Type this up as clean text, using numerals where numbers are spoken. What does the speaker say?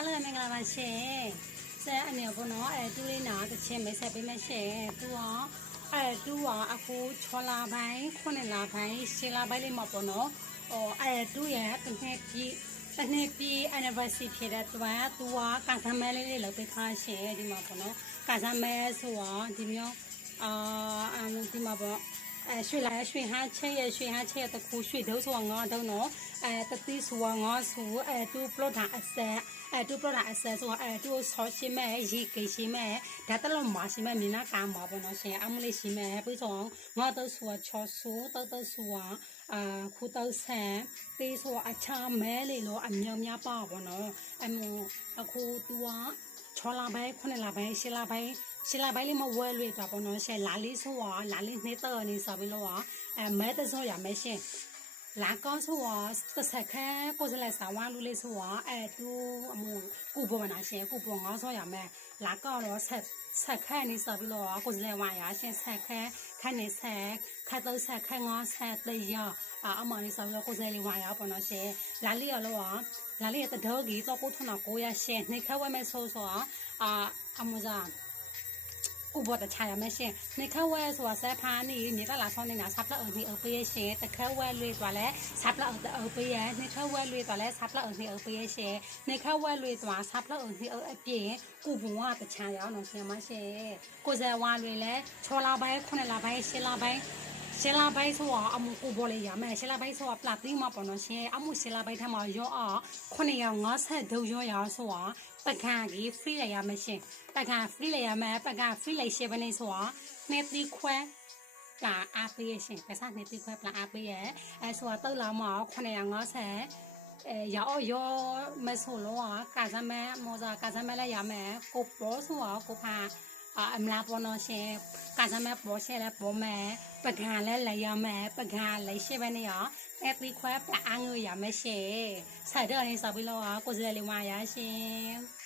Hello မင်္ဂလာပါရှင်ဆဲအနေနဲ့ပေါ့နော်တူလေးနာတစ်ချင်းမိတ်ဆက်ပေးမယ်ရှင်သူကတူကအခု6လပိုင်း9လပိုင်း10လပိုင်းလေးမှာပေါ့နော်တူရဲ့တစ်နှစ်ပြည့် anniversary ဖြစ်တဲ့အတွက်သူကကန်ဆယ်မဲလေးလုပ်ပေးထားရှင်ဒီမှာပေါ့နော်ကန်ဆယ်မဲဆိုတော့ဒီမျိုးဒီမှာပေါ့ရွှေ来ရွှေဟာချက်ရရွှေဟာချက်တခုရွှေတို့ဆိုငါတော့နော်တတိဆိုငါဆိုတူပလော့တာအဆက်တူပလော့တာအဆက်ဆိုတူဆောရှိမဲ့ရေကိရှိမဲ့ဒါတလုံးမရှိမဲ့မြင်နာကာမှာပေါ့နော်ရှင်အမလေးရှိမဲ့ပြီးတော့ငါတော့ဆိုချောဆူတော့ဆိုခုတော့ဆန်ပြီးဆိုအချာမဲလေးလို့အမြောင်များပါပေါ့နော်အခုတူက6လပိုင်း9လပိုင်း10လပိုင်းရှလာပိုင်းလေးမဝဲလွေတာပေါ့နော်ရှယ်လာလေးဆိုလာလေးနှစ်တော့နေဆိုပြီးတော့မဲတစောရမဲရှင်လာကောင်းဆိုတစ်ဆက်ခဲကိုစလက်စာဝါလူလေးဆိုတူအမှုကုပေါ်နာရှင်ကုပေါ်ငေါဆိုရမဲလာကောင်းတော့ဆက်ခဲနေဆိုပြီးတော့ကိုစလက်ဝါရရှင်ဆက်ခဲခက်နေဆက်ခက်တော့ဆက်ခဲငေါဆက်တရအမလေးဆိုပြီးတော့ကိုစလက်ဝါရပေါ့နော်ရှင်လာလေးရလို့လာလေးတတော်ကြီးတော့ကိုထနာကိုရရှင်နေခဲဝဲမဲဆိုအမှုစားอุบลแต่ชายไม่ใช่ในข้าวแวสว่าแซ่พานี่นี่ตลาดซอยนี่นะซับละนี่เปียเชแต่ข้าวแวลุยตัวแล้วซับละแต่เปียในข้าวแวลุยตัวแล้วซับละนี่เปียเชในข้าวแวลุยตัวซับละนี่เปียกูบัวแต่ชายเอาหน่อยใช่ไหมเชกูจะว่าลุยแล้วชอลาใบคนละใบเชลาใบဆိုတော့အမှုကိုပေါ်လေရမယ်ရှလာဘိုင်းဆိုတော့ပလတ်တီမှာပေါ့နော်ရှင်အမှုရှလာဘိုင်းထမှာရော950ဒုံရောရဆိုတော့ပကံကြီး free လိုက်ရမယ်ရှင်ပကံ free လိုက်ရမယ်ပကံ free လိုက်ရှယ်ဘနေဆိုတော့နှစ်တီခွဲပလာအားပေးရှင်ပစားနှစ်တီခွဲပလာအားပေးရဲ့ဆိုတော့တုတ်လာမှာ950ရောမဆိုလို့ကာဇမဲမောဇာကာဇမဲလည်းရမယ်ကိုပေါ်ဆိုတော့ကိုဖာအမလာပေါ်နော်ရှင်ကာဇမဲပေါ်ရှယ်လည်းပေါ်မယ်ပကံလည်းလည်းရမယ်ပကံလည်းရှယ်ပဲနေရအဲ့ဒီခွဲပလာအားငွေရမယ်ရှင်ဆက်တော့နေစပြီးတော့ကိုစလေးဝါရရှင်